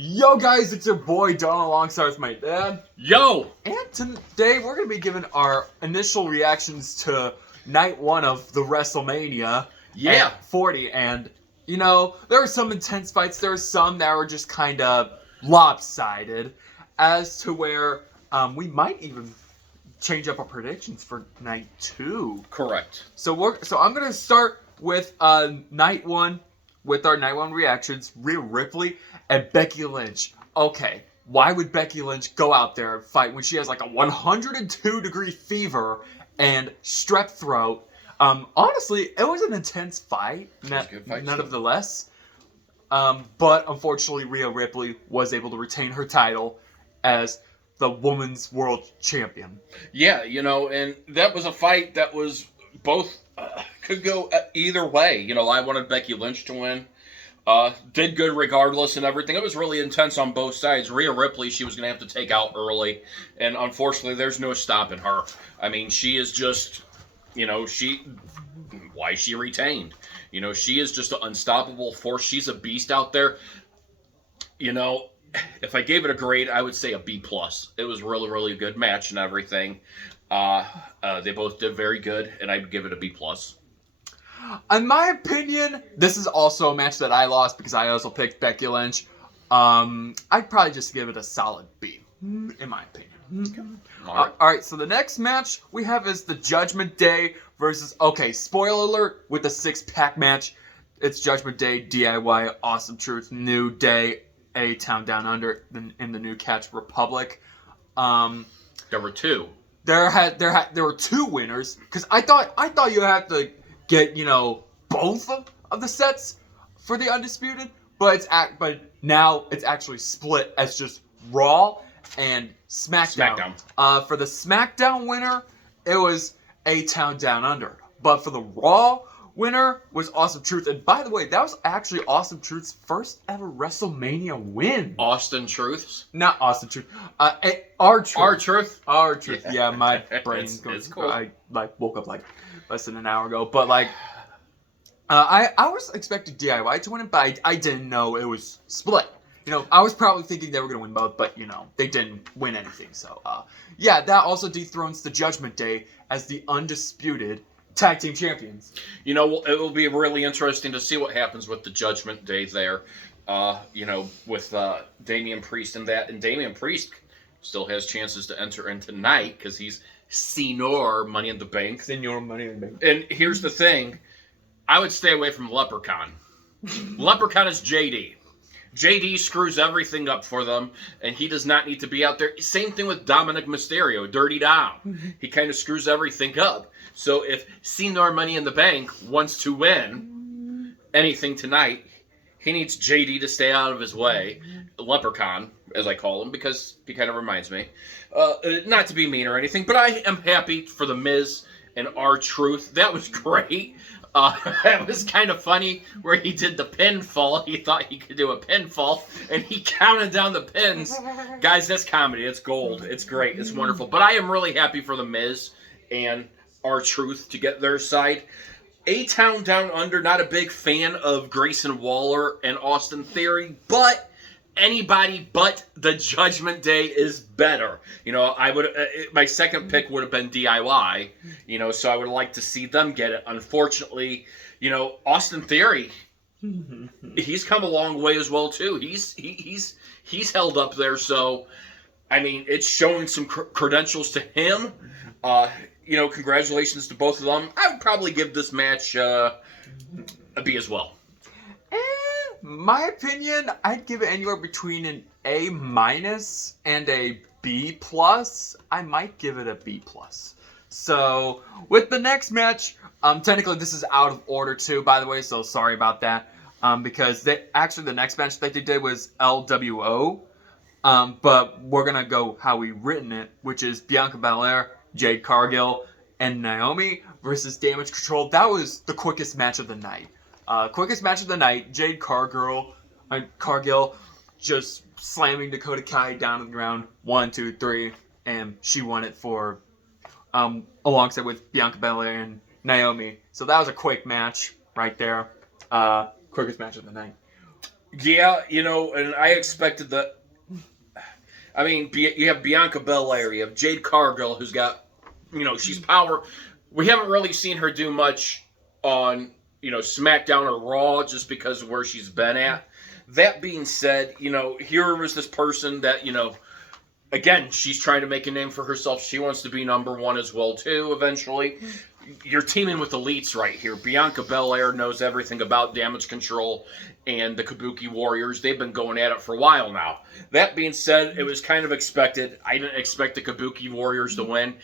Yo guys, it's your boy Don alongside with my dad. Yo! And today we're going to be giving our initial reactions to night one of the Wrestlemania. Yeah. At 40. And, you know, there were some intense fights. There were some that were just kind of lopsided. As to where we might even change up our predictions for night two. Correct. So I'm going to start with night one. With our night one reactions, Rhea Ripley and Becky Lynch. Okay, why would Becky Lynch go out there and fight when she has like a 102-degree fever and strep throat? Honestly, it was an intense fight, nevertheless. But unfortunately, Rhea Ripley was able to retain her title as the Women's World Champion. Yeah, you know, and that was a fight that was both could go either way. You know, I wanted Becky Lynch to win. Did good regardless and everything. It was really intense on both sides. Rhea Ripley, she was going to have to take out early. And unfortunately, there's no stopping her. I mean, she is just, you know, why she retained. You know, she is just an unstoppable force. She's a beast out there. You know, if I gave it a grade, I would say a B+. It was really, really good match and everything. They both did very good, and I'd give it a B+. In my opinion, this is also a match that I lost because I also picked Becky Lynch. I'd probably just give it a solid B, in my opinion. All right, so the next match we have is the Judgment Day versus, okay, spoiler alert, with the six-pack match. It's Judgment Day, DIY, Awesome Truth, New Day, A-Town Down Under, in the New Catch Republic. There were two. There were two winners because I thought you had to get, you know, both of the sets for the Undisputed, but now it's actually split as just Raw and SmackDown. For the SmackDown winner, it was A-Town Down Under, but for the Raw winner was Awesome Truth. And by the way, that was actually Awesome Truth's first ever WrestleMania win. Austin Truths? Not Austin Truth. R-Truth. R-Truth? R-Truth. Yeah, my brain's going. It's cool. I woke up like less than an hour ago, but I was expecting DIY to win it, but I didn't know it was split. You know, I was probably thinking they were going to win both, but, you know, they didn't win anything. So, yeah, that also dethrones the Judgment Day as the undisputed tag team champions. You know, it will be really interesting to see what happens with the Judgment Day there. You know, with Damian Priest and that. And Damian Priest still has chances to enter in tonight because he's Senior Money in the Bank. Senior Money in the Bank. And here's the thing. I would stay away from Leprechaun. Leprechaun is JD. JD screws everything up for them, and he does not need to be out there. Same thing with Dominic Mysterio, Dirty Dom. He kind of screws everything up. So if Senior Money in the Bank wants to win anything tonight, he needs JD to stay out of his way. Leprechaun, as I call him, because he kind of reminds me. Not to be mean or anything, but I am happy for The Miz and R-Truth. That was great. It was kind of funny where he did the pinfall. He thought he could do a pinfall, and he counted down the pins. Guys, that's comedy. It's gold. It's great. It's wonderful. But I am really happy for The Miz and R-Truth to get their side. A-Town Down Under, not a big fan of Grayson Waller and Austin Theory, but anybody but the Judgment Day is better. You know, my second pick would have been DIY, you know, so I would like to see them get it. Unfortunately, you know, Austin Theory, he's come a long way as well too. He's held up there, so I mean, it's showing some credentials to him. You know, congratulations to both of them. I would probably give this match a B as well. My opinion, I'd give it anywhere between an A- and a B+. I might give it a B+. So, with the next match, technically this is out of order too, by the way, so sorry about that. Because the next match that they did was LWO. But we're going to go how we written it, which is Bianca Belair, Jade Cargill, and Naomi versus Damage Control. That was the quickest match of the night. Jade Cargill just slamming Dakota Kai down to the ground. 1, 2, 3, and she won it for alongside with Bianca Belair and Naomi. So that was a quick match right there. Quickest match of the night. Yeah, and I expected that. I mean, you have Bianca Belair, you have Jade Cargill, who's got, she's power. We haven't really seen her do much on, SmackDown or Raw just because of where she's been at. That being said, here was this person that, again, she's trying to make a name for herself. She wants to be number one as well, too, eventually. You're teaming with elites right here. Bianca Belair knows everything about Damage Control and the Kabuki Warriors. They've been going at it for a while now. That being said, it was kind of expected. I didn't expect the Kabuki Warriors to win.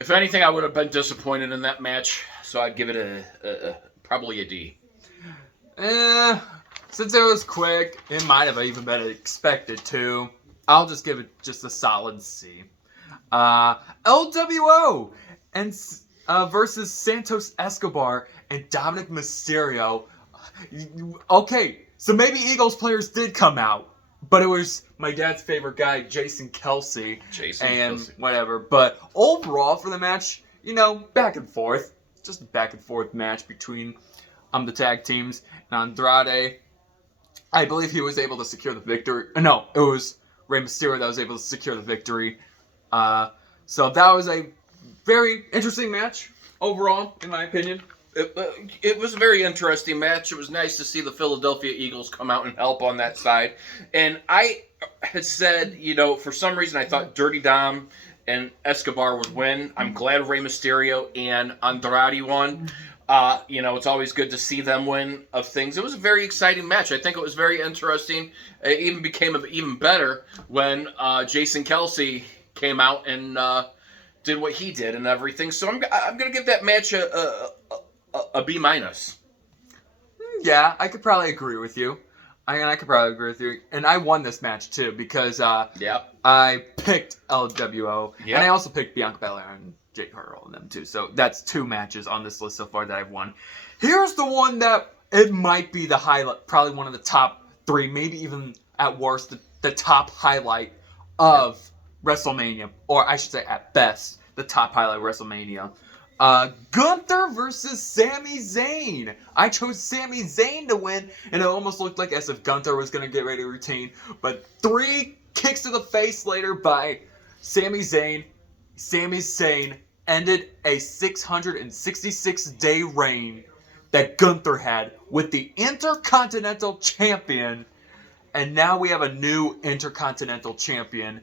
If anything, I would have been disappointed in that match, so I'd give it probably a D. Since it was quick, it might have even been expected too. I'll just give it just a solid C. LWO and versus Santos Escobar and Dominic Mysterio. Okay, so maybe Eagles players did come out, but it was my dad's favorite guy, Jason Kelsey, whatever. But overall for the match, back and forth, just a back and forth match between the tag teams. And Andrade, I believe he was able to secure the victory. No, it was Rey Mysterio that was able to secure the victory. So that was a very interesting match overall, in my opinion. It was a very interesting match. It was nice to see the Philadelphia Eagles come out and help on that side. And I had said, for some reason I thought Dirty Dom and Escobar would win. I'm glad Rey Mysterio and Andrade won. It's always good to see them win of things. It was a very exciting match. I think it was very interesting. It even became even better when Jason Kelsey came out and did what he did and everything. So I'm going to give that match a B minus. Yeah, I could probably agree with you. I could probably agree with you. And I won this match too because I picked LWO and I also picked Bianca Belair and Jade Cargill and them too. So that's 2 matches on this list so far that I've won. Here's the one that it might be the highlight, probably one of the top 3, maybe even at worst the top highlight of WrestleMania, or I should say at best the top highlight of WrestleMania. Gunther versus Sami Zayn. I chose Sami Zayn to win, and it almost looked like as if Gunther was going to get ready to retain. But 3 kicks to the face later by Sami Zayn. Sami Zayn ended a 666-day reign that Gunther had with the Intercontinental Champion. And now we have a new Intercontinental Champion,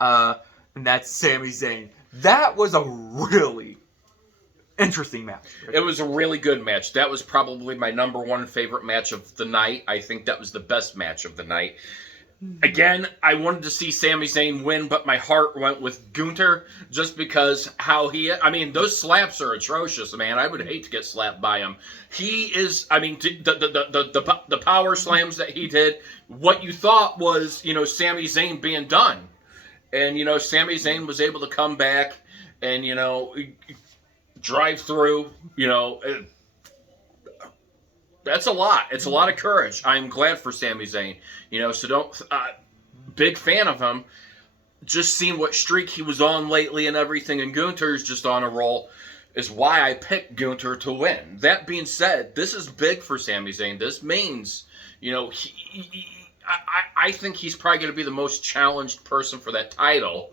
and that's Sami Zayn. That was a really interesting match. It was a really good match. That was probably my number 1 favorite match of the night. I think that was the best match of the night. Again, I wanted to see Sami Zayn win, but my heart went with Gunther just because those slaps are atrocious, man. I would hate to get slapped by him. He is, the power slams that he did, what you thought was, Sami Zayn being done. And, Sami Zayn was able to come back and, drive through, that's a lot. It's a lot of courage. I'm glad for Sami Zayn. So big fan of him. Just seeing what streak he was on lately and everything, and Gunther's just on a roll, is why I picked Gunther to win. That being said, this is big for Sami Zayn. This means, I think he's probably going to be the most challenged person for that title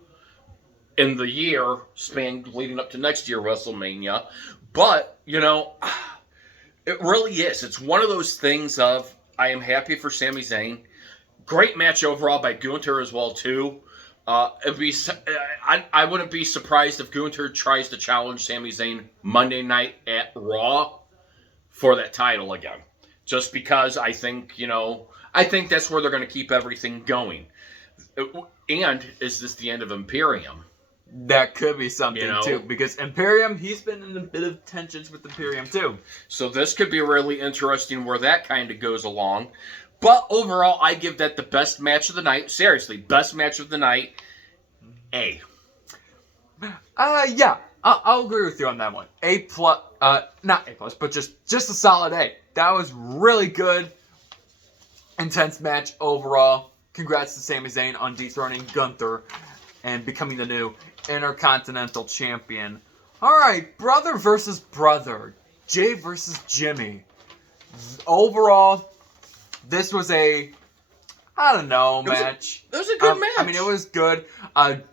in the year span leading up to next year WrestleMania. But, it really is. It's one of those things of, I am happy for Sami Zayn. Great match overall by Gunther as well, too. I wouldn't be surprised if Gunther tries to challenge Sami Zayn Monday night at Raw for that title again. Just because I think that's where they're going to keep everything going. And is this the end of Imperium? That could be something, too, because Imperium, he's been in a bit of tensions with Imperium, too. So this could be really interesting where that kind of goes along. But overall, I give that the best match of the night. Seriously, best match of the night, A. Yeah, I'll agree with you on that one. A plus, not A plus, but just a solid A. That was really good, intense match overall. Congrats to Sami Zayn on dethroning Gunther and becoming the new Intercontinental Champion. Alright, brother versus brother. Jay versus Jimmy. Overall, this was a, I don't know, match. It was a good match. I mean, it was good.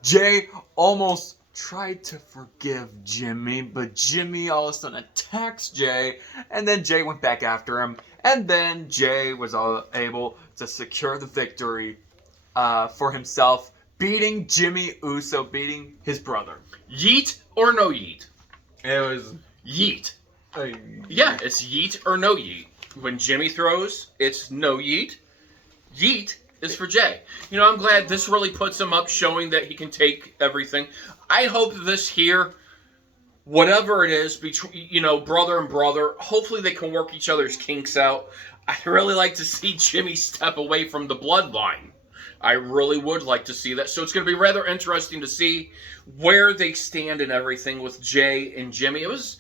Jay almost tried to forgive Jimmy, but Jimmy all of a sudden attacks Jay, and then Jay went back after him, and then Jay was able to secure the victory for himself, beating Jimmy Uso, beating his brother. Yeet or no yeet? It was yeet. Yeah, it's yeet or no yeet. When Jimmy throws, it's no yeet. Yeet is for Jay. You know, I'm glad this really puts him up, showing that he can take everything. I hope this here, whatever it is, between, you know, brother and brother, hopefully they can work each other's kinks out. I'd really like to see Jimmy step away from the bloodline. I really would like to see that. So it's going to be rather interesting to see where they stand and everything with Jay and Jimmy. It was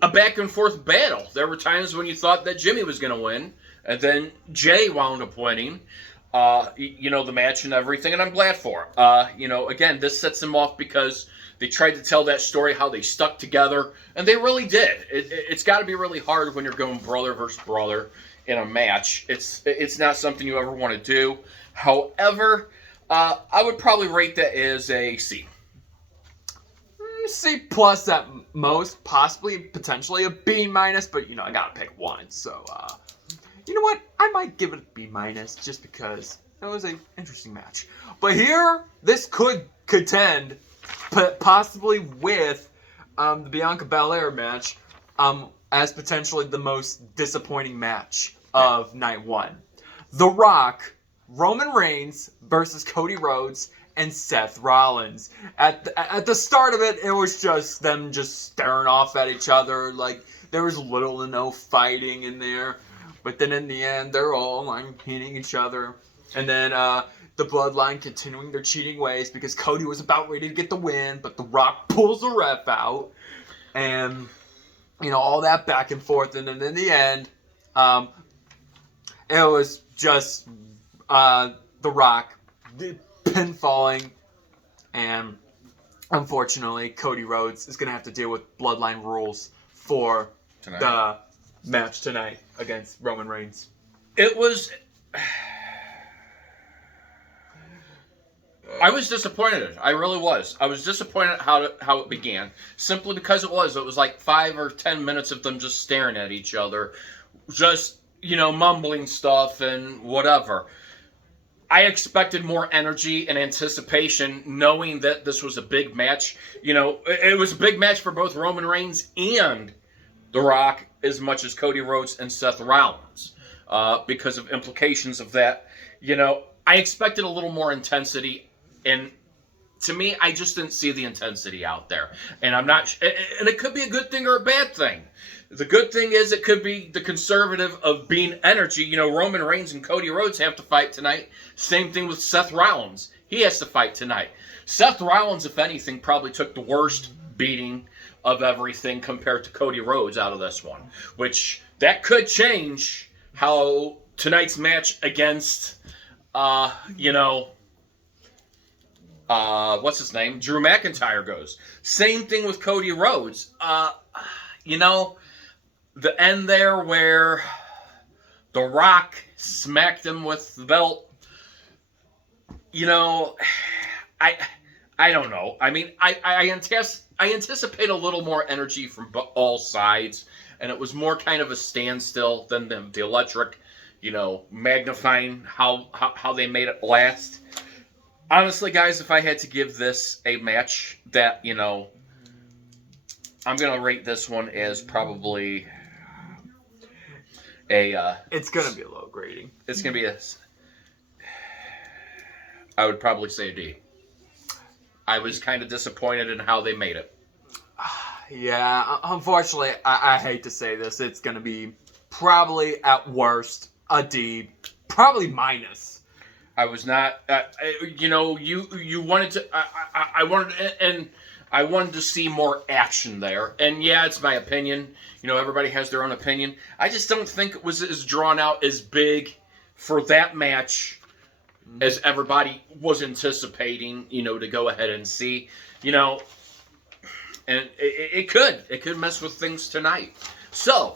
a back and forth battle. There were times when you thought that Jimmy was going to win, and then Jay wound up winning, you know, the match and everything, and I'm glad for it. You know, again, this sets them off because they tried to tell that story, how they stuck together, and they really did. It's got to be really hard when you're going brother versus brother in a match. It's not something you ever want to do. However, I would probably rate that as a C. C plus at most, possibly, potentially a B minus, but you know, I gotta pick one, so you know what? I might give it a B minus just because it was an interesting match. But here, this could contend possibly with the Bianca Belair match as potentially the most disappointing match of night one. The Rock, Roman Reigns versus Cody Rhodes and Seth Rollins. At the start of it, it was just them just staring off at each other. Like, there was little to no fighting in there. But then in the end, they're all like hitting each other. And then the Bloodline continuing their cheating ways because Cody was about ready to get the win, but The Rock pulls the ref out. And, you know, all that back and forth. And then in the end, it was just The Rock pinfalling, and unfortunately, Cody Rhodes is going to have to deal with Bloodline rules for the match tonight against Roman Reigns. It was... I was disappointed. I really was. I was disappointed how it began, simply because it was like 5 or 10 minutes of them just staring at each other, just, you know, mumbling stuff and whatever. I expected more energy and anticipation, knowing that this was a big match. You know, it was a big match for both Roman Reigns and The Rock, as much as Cody Rhodes and Seth Rollins, because of implications of that. You know, I expected a little more intensity, and to me, I just didn't see the intensity out there. And I'm not, and it could be a good thing or a bad thing. The good thing is it could be the conservative of being energy. You know, Roman Reigns and Cody Rhodes have to fight tonight. Same thing with Seth Rollins. He has to fight tonight. Seth Rollins, if anything, probably took the worst beating of everything compared to Cody Rhodes out of this one. Which, that could change how tonight's match against, you know, what's his name? Drew McIntyre goes. Same thing with Cody Rhodes. You know, the end there where The Rock smacked him with the belt, you know, I don't know. I mean, I anticipate a little more energy from all sides, and it was more kind of a standstill than the electric, you know, magnifying how they made it last. Honestly, guys, if I had to give this a match that, you know, I'm going to rate this one as probably a... it's going to be a low grading. It's going to be a... I would probably say a D. I was kind of disappointed in how they made it. Yeah, unfortunately, I hate to say this. It's going to be probably, at worst, a D. Probably minus. I was not... you know, you wanted to... I wanted... And I wanted to see more action there. And yeah, it's my opinion. You know, everybody has their own opinion. I just don't think it was as drawn out as big for that match as everybody was anticipating, you know, to go ahead and see. You know, and it could mess with things tonight. So,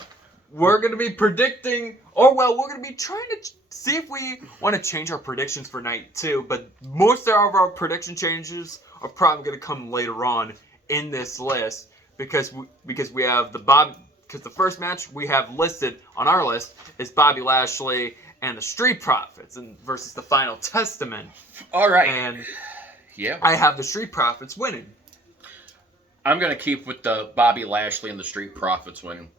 we're going to be predicting, or well, we're going to be trying to see if we want to change our predictions for night 2. But most of our prediction changes are probably going to come later on in this list because we have because the first match we have listed on our list is Bobby Lashley and the Street Profits versus the Final Testament. All right. And yeah, I have the Street Profits winning. I'm going to keep with the Bobby Lashley and the Street Profits winning.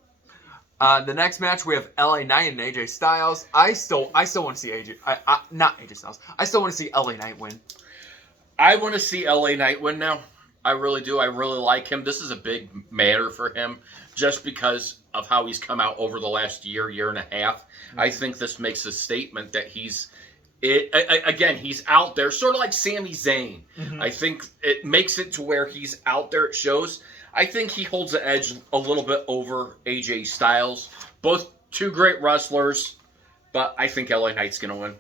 The next match we have LA Knight and AJ Styles. I still want to see not AJ Styles. I still want to see LA Knight win. I want to see LA Knight win now. I really do. I really like him. This is a big matter for him just because of how he's come out over the last year and a half. Mm-hmm. I think this makes a statement that he's out there, sort of like Sami Zayn. Mm-hmm. I think it makes it to where he's out there. It shows. I think he holds the edge a little bit over AJ Styles. Both two great wrestlers, but I think LA Knight's going to win.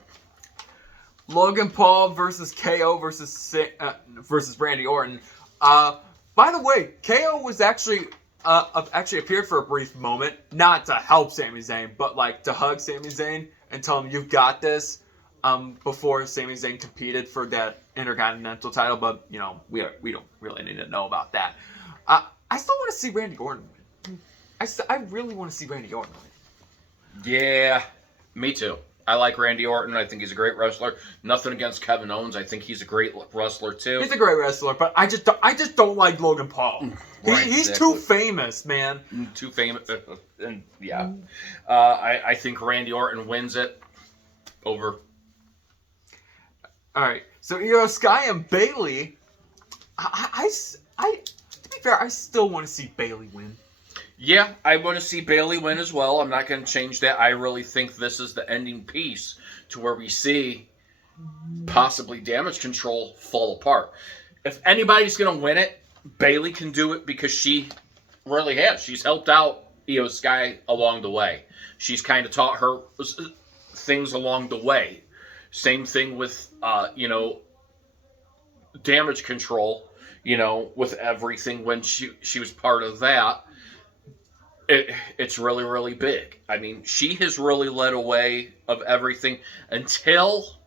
Logan Paul versus KO versus Randy Orton. By the way, KO was actually appeared for a brief moment, not to help Sami Zayn, but like to hug Sami Zayn and tell him you've got this. Before Sami Zayn competed for that Intercontinental title, but you know we don't really need to know about that. I still want to see Randy Orton win. I really want to see Randy Orton win. Yeah, me too. I like Randy Orton. I think he's a great wrestler. Nothing against Kevin Owens. I think he's a great wrestler too. He's a great wrestler, but I just don't like Logan Paul. Right, he's exactly. Too famous, man. Too famous, and yeah. I think Randy Orton wins it over. All right, so Io Sky and Bayley. To be fair, I still want to see Bayley win. Yeah, I want to see Bayley win as well. I'm not going to change that. I really think this is the ending piece to where we see possibly Damage Control fall apart. If anybody's going to win it, Bayley can do it because she really has. She's helped out Io Sky along the way. She's kind of taught her things along the way. Same thing with, Damage Control, with everything when she was part of that. It's really, really big. I mean, she has really led away of everything until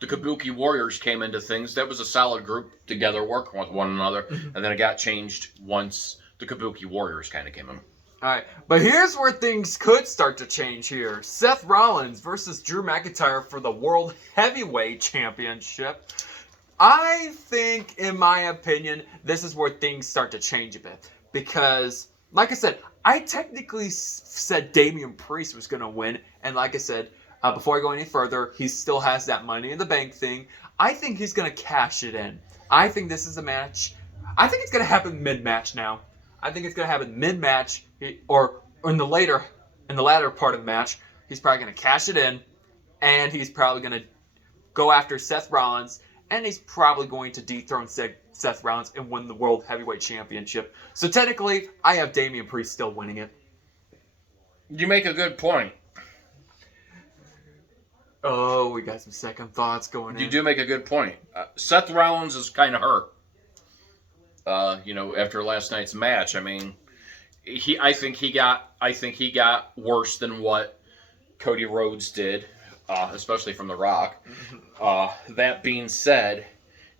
the Kabuki Warriors came into things. That was a solid group together working with one another. And then it got changed once the Kabuki Warriors kind of came in. All right, but here's where things could start to change here. Seth Rollins versus Drew McIntyre for the World Heavyweight Championship. I think, in my opinion, this is where things start to change a bit. Because, like I said, I technically said Damian Priest was going to win. And like I said, before I go any further, he still has that Money in the Bank thing. I think he's going to cash it in. I think this is a match. I think it's going to happen mid-match now. I think it's going to happen mid-match or in the latter part of the match. He's probably going to cash it in. And he's probably going to go after Seth Rollins. And he's probably going to dethrone Seth Rollins and win the World Heavyweight Championship. So technically, I have Damian Priest still winning it. You make a good point. Oh, we got some second thoughts going in. You do make a good point. Seth Rollins is kind of hurt. After last night's match. I mean, I think he got worse than what Cody Rhodes did. Especially from The Rock. That being said,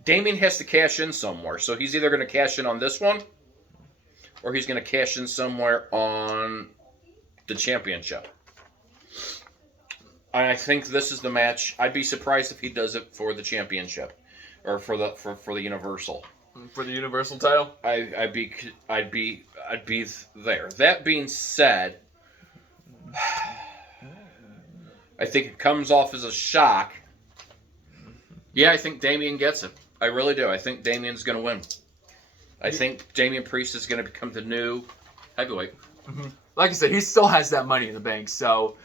Damian has to cash in somewhere. So he's either going to cash in on this one, or he's going to cash in somewhere on the championship. And I think this is the match. I'd be surprised if he does it for the championship, or for the Universal. For the Universal title, I'd be there. That being said. I think it comes off as a shock. Yeah, I think Damian gets it. I really do. I think Damian's going to win. I think Damian Priest is going to become the new heavyweight. Mm-hmm. Like I said, he still has that Money in the Bank. So,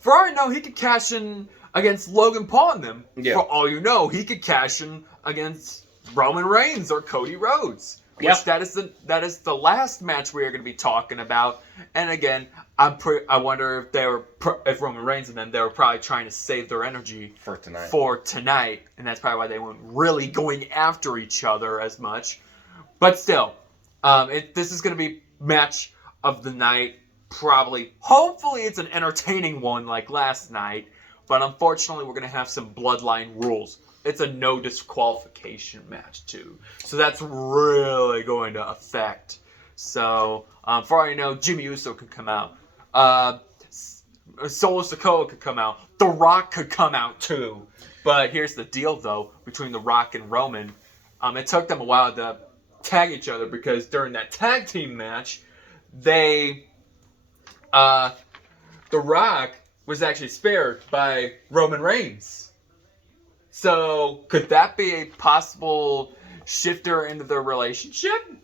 for all you know, he could cash in against Logan Paul and them. Yeah. For all you know, he could cash in against Roman Reigns or Cody Rhodes. Which that is the last match we are going to be talking about. And again, I wonder if Roman Reigns and them, they were probably trying to save their energy for tonight, and that's probably why they weren't really going after each other as much. But still, this is going to be match of the night. Hopefully, it's an entertaining one like last night. But unfortunately, we're going to have some bloodline rules. It's a no disqualification match, too. So that's really going to affect. So, for all you know, Jimmy Uso could come out. Solo Sikoa could come out. The Rock could come out, too. But here's the deal, though, between The Rock and Roman. It took them a while to tag each other because during that tag team match, The Rock was actually spared by Roman Reigns. So, could that be a possible shifter into their relationship?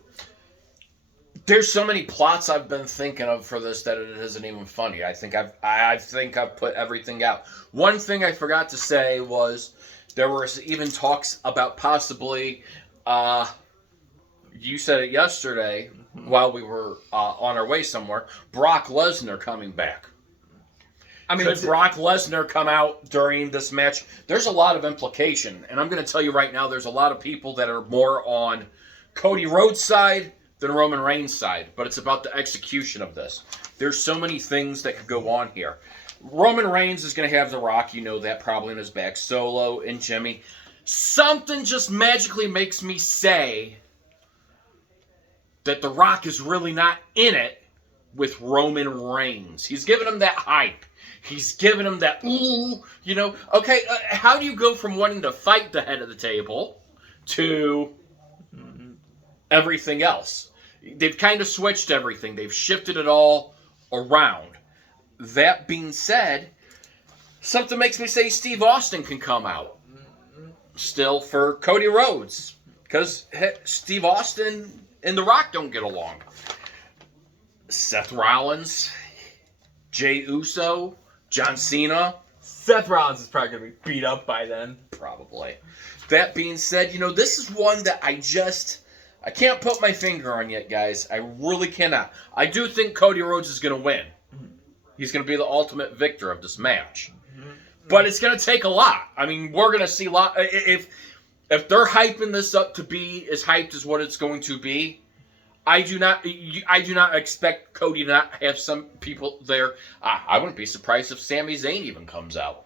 There's so many plots I've been thinking of for this that it isn't even funny. I think I've put everything out. One thing I forgot to say was there was even talks about possibly, you said it yesterday while we were on our way somewhere, Brock Lesnar coming back. I mean, could Brock Lesnar come out during this match? There's a lot of implication, and I'm going to tell you right now, there's a lot of people that are more on Cody Rhodes' side than Roman Reigns' side, but it's about the execution of this. There's so many things that could go on here. Roman Reigns is going to have The Rock, you know that, probably in his back. Solo and Jimmy. Something just magically makes me say that The Rock is really not in it with Roman Reigns. He's giving him that hype. He's giving him that, ooh, you know. Okay, how do you go from wanting to fight the head of the table to everything else? They've kind of switched everything. They've shifted it all around. That being said, something makes me say Steve Austin can come out still for Cody Rhodes. Because Steve Austin and The Rock don't get along. Seth Rollins, Jey Uso, John Cena. Seth Rollins is probably going to be beat up by then. Probably. That being said, you know, this is one that I can't put my finger on yet, guys. I really cannot. I do think Cody Rhodes is going to win. He's going to be the ultimate victor of this match. But it's going to take a lot. I mean, we're going to see a lot. If they're hyping this up to be as hyped as what it's going to be, I do not expect Cody to not have some people there. I wouldn't be surprised if Sami Zayn even comes out.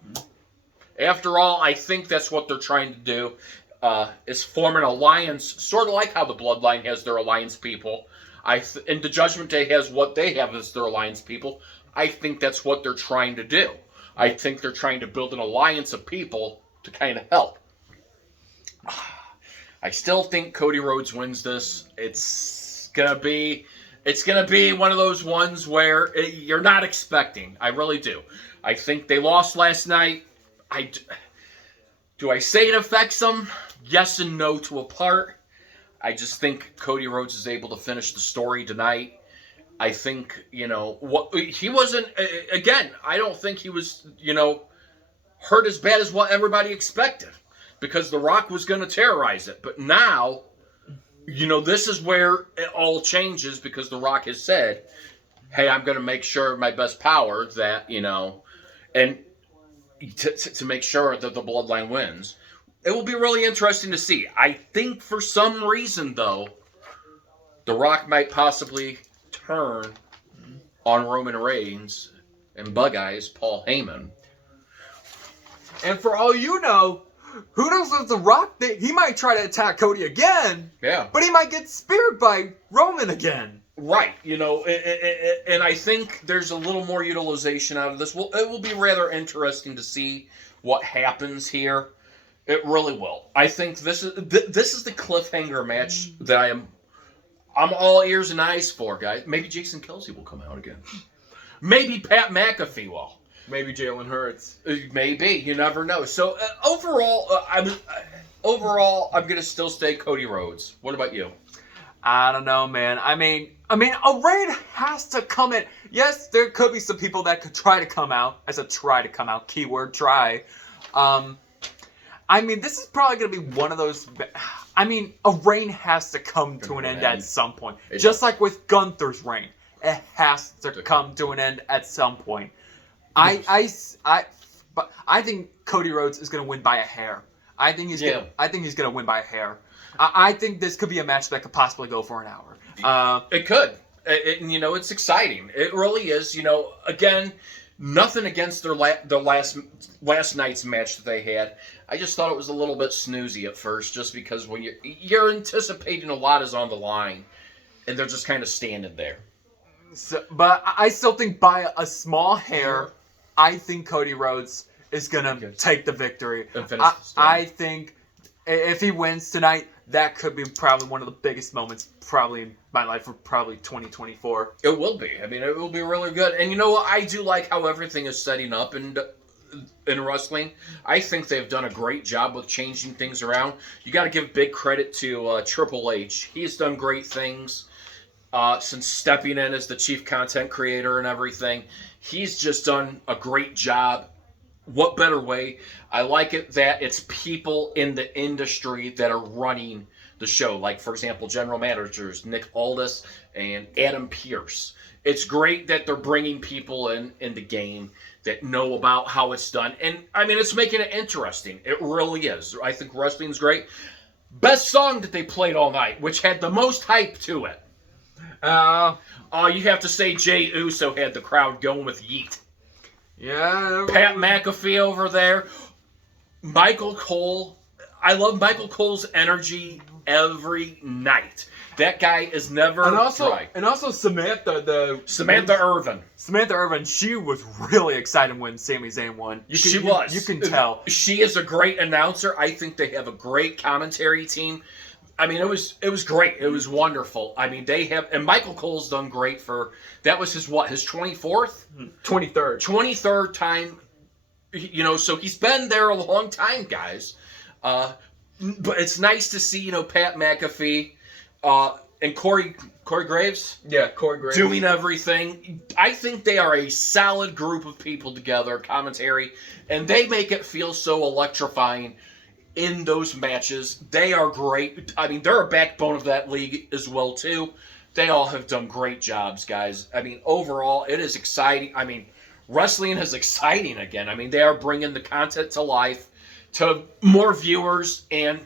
After all, I think that's what they're trying to do, is form an alliance, sort of like how the Bloodline has their alliance people. And the Judgment Day has what they have as their alliance people. I think that's what they're trying to do. I think they're trying to build an alliance of people to kind of help. I still think Cody Rhodes wins this. It's gonna be one of those ones where you're not expecting. I really do. I think they lost last night. Do I say it affects them? Yes and no to a part. I just think Cody Rhodes is able to finish the story tonight. I think, he wasn't, again, I don't think he was, hurt as bad as what everybody expected. Because The Rock was going to terrorize it. But now, this is where it all changes because The Rock has said, hey, I'm going to make sure my best power that, and to make sure that the Bloodline wins. It will be really interesting to see. I think for some reason, though, The Rock might possibly turn on Roman Reigns and Bug Eyes Paul Heyman. And for all you know, who knows if The Rock, he might try to attack Cody again. Yeah. But he might get speared by Roman again. Right. And I think there's a little more utilization out of this. Well, it will be rather interesting to see what happens here. It really will. I think this is the cliffhanger match that I'm all ears and eyes for, guys. Maybe Jason Kelsey will come out again. Maybe Pat McAfee will. Maybe Jalen Hurts. Maybe. You never know. So overall, I'm going to still stay Cody Rhodes. What about you? I don't know, man. I mean, a reign has to come in. Yes, there could be some people that could try to come out. I said try to come out. Keyword try. This is probably going to be one of those... a reign has to come to an end at some point. Just like with Gunther's reign. It has to come to an end at some point. But I think Cody Rhodes is going to win by a hair. I think he's going to win by a hair. I think this could be a match that could possibly go for an hour. It could. It's exciting. It really is. Again, Nothing against their last night's match that they had. I just thought it was a little bit snoozy at first, just because when you're anticipating a lot is on the line, and they're just kind of standing there. So, but I still think by a small hair, I think Cody Rhodes is gonna take the victory. And finish the story. I think if he wins tonight, that could be probably one of the biggest moments probably in my life for probably 2024. It will be. I mean, it will be really good. And you know what? I do like how everything is setting up in wrestling. I think they've done a great job with changing things around. You got to give big credit to Triple H. He's done great things since stepping in as the chief content creator and everything. He's just done a great job. What better way? I like it that it's people in the industry that are running the show. Like, for example, general managers Nick Aldis and Adam Pearce. It's great that they're bringing people in the game that know about how it's done. And, I mean, it's making it interesting. It really is. I think wrestling's great. Best song that they played all night, which had the most hype to it. You have to say Jey Uso had the crowd going with Yeet. Yeah. Pat McAfee over there. Michael Cole. I love Michael Cole's energy every night. That guy is never dry. And also Samantha Irvin. Samantha Irvin, she was really excited when Sami Zayn won. She was. You can tell. She is a great announcer. I think they have a great commentary team. I mean, it was great. It was wonderful. I mean, they have, and Michael Cole's done great that was his 24th? 23rd. 23rd time, so he's been there a long time, guys. But it's nice to see, Pat McAfee and Corey Graves. Yeah, Corey Graves. Doing everything. I think they are a solid group of people together, commentary, and they make it feel so electrifying in those matches. They are great. I mean, they're a backbone of that league as well, too. They all have done great jobs, guys. I mean, overall, it is exciting. I mean, wrestling is exciting again. I mean, they are bringing the content to life, to more viewers, and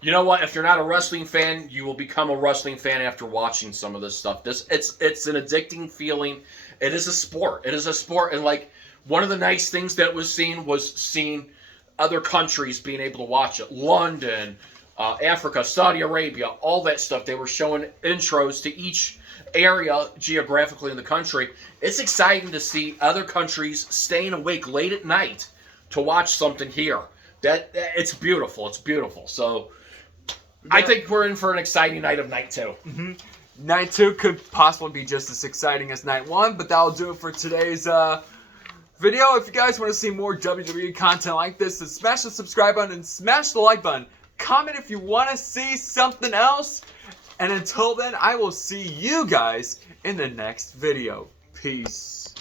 you know what? If you're not a wrestling fan, you will become a wrestling fan after watching some of this stuff. It's an addicting feeling. It is a sport. It is a sport, and like one of the nice things that was seeing other countries being able to watch it. London, Africa, Saudi Arabia, all that stuff. They were showing intros to each area geographically in the country. It's exciting to see other countries staying awake late at night to watch something here. It's beautiful. It's beautiful. So I think we're in for an exciting night of night 2. Mm-hmm. Night 2 could possibly be just as exciting as night 1, but that'll do it for today's video. If you guys want to see more WWE content like this, then smash the subscribe button and smash the like button. Comment if you want to see something else. And until then, I will see you guys in the next video. Peace.